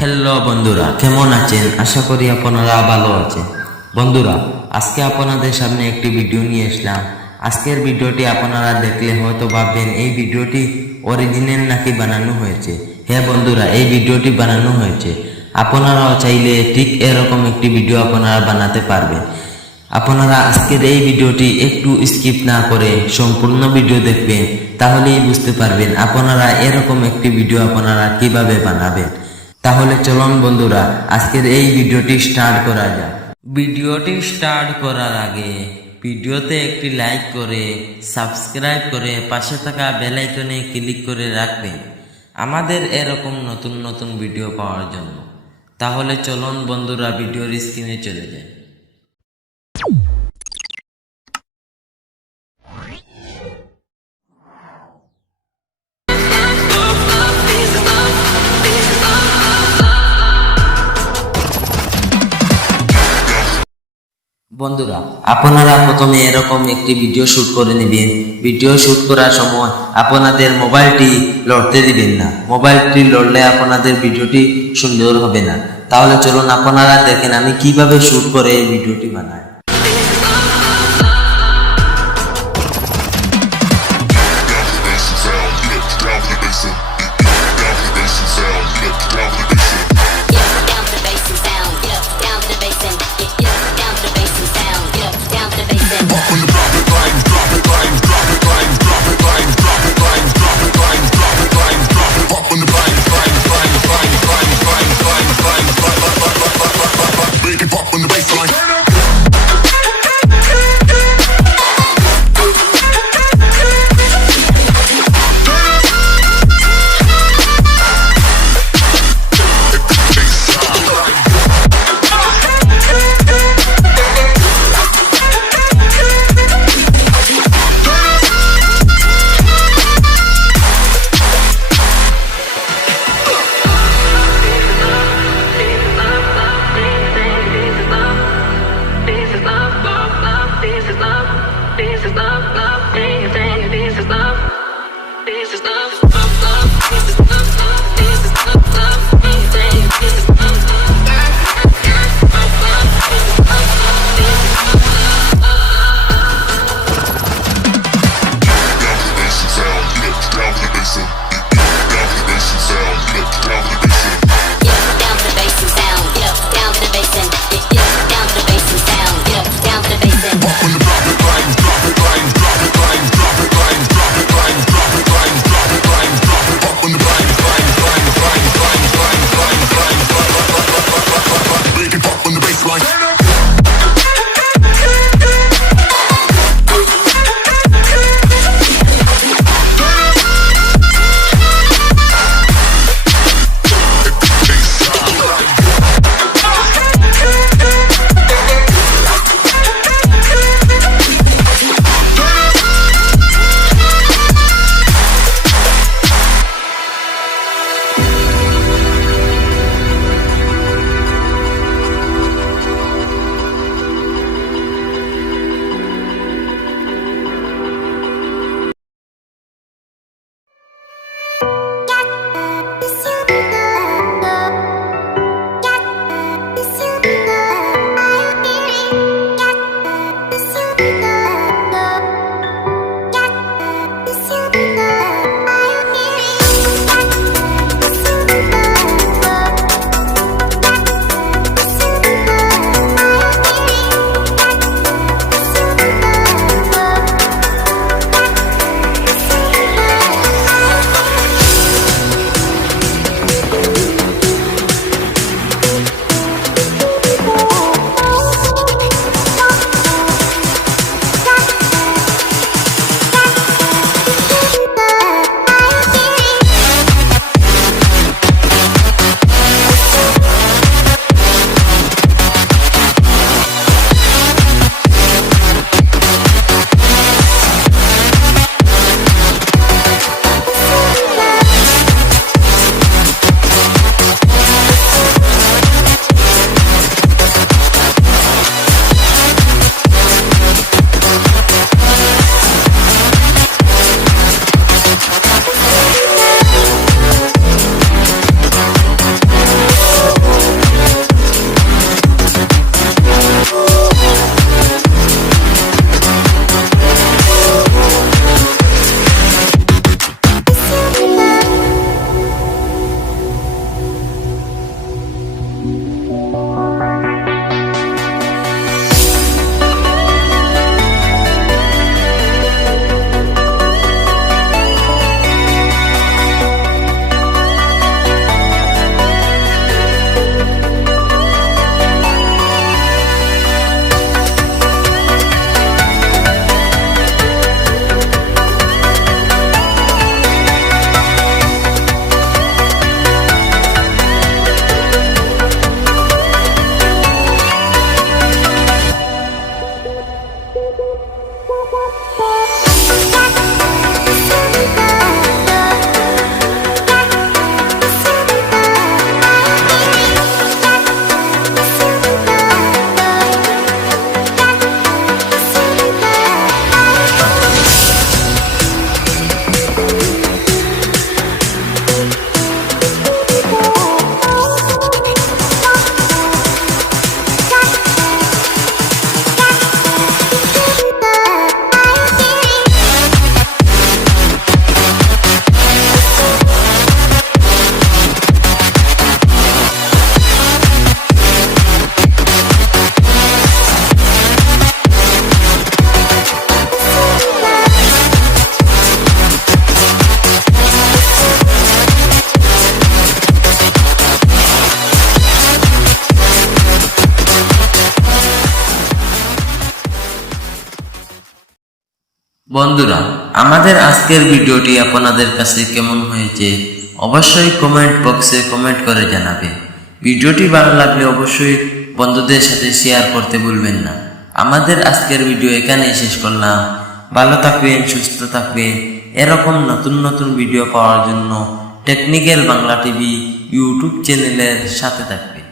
Hello বন্ধুরা, কেমন আছেন? আশা করি আপনারা ভালো আছেন। বন্ধুরা, আজকে আপনাদের সামনে একটি ভিডিও নিয়ে আসলাম। আজকের ভিডিওটি আপনারা দেখলে হয়তো ভাববেন এই ভিডিওটি অরিজিনাল নাকি বানানো হয়েছে। হ্যাঁ বন্ধুরা, এই ভিডিওটি বানানো হয়েছে। আপনারাও চাইলে ঠিক এরকম একটি ভিডিও আপনারা বানাতে পারবেন। আপনারা আজকের এই ভিডিওটি একটু স্কিপ না করে সম্পূর্ণ ভিডিও দেখবেন, তাহলেই বুঝতে পারবেন আপনারা এরকম একটি ভিডিও আপনারা কিভাবে বানাবেন। তাহলে চলুন বন্ধুরা, আজকের এই ভিডিওটি স্টার্ট করা যাক। ভিডিওটি স্টার্ট করার আগে ভিডিওতে একটি লাইক করে সাবস্ক্রাইব করে পাশে থাকা বেল আইকনে ক্লিক করে রাখবেন আমাদের এরকম নতুন নতুন ভিডিও পাওয়ার জন্য। তাহলে চলুন বন্ধুরা, ভিডিওর স্ক্রিনে চলে যায়। বন্ধুরা, আপনারা প্রথমে এরকম একটি ভিডিও শুট করে নেবেন। ভিডিও শুট করার সময় আপনাদের মোবাইলটি লড়তে দিবেন না। মোবাইলটি লড়লে আপনাদের ভিডিওটি সুন্দর হবে না। তাহলে চলুন আপনারা দেখেন আমি কিভাবে শুট করে এই ভিডিওটি বানাই। Make it pop on the baseline. বন্ধুরা, আমাদের আজকের ভিডিওটি আপনাদের কাছে কেমন হয়েছে অবশ্যই কমেন্ট বক্সে কমেন্ট করে জানাবে। ভিডিওটি ভালো লাগলে অবশ্যই বন্ধুদের সাথে শেয়ার করতে ভুলবেন না। আমাদের আজকের ভিডিও এখানেই শেষ করলাম। ভালো থাকবেন, সুস্থ থাকবেন। এরকম নতুন নতুন ভিডিও পাওয়ার জন্য টেকনিক্যাল বাংলা টিভি ইউটিউব চ্যানেলের সাথে থাকবেন।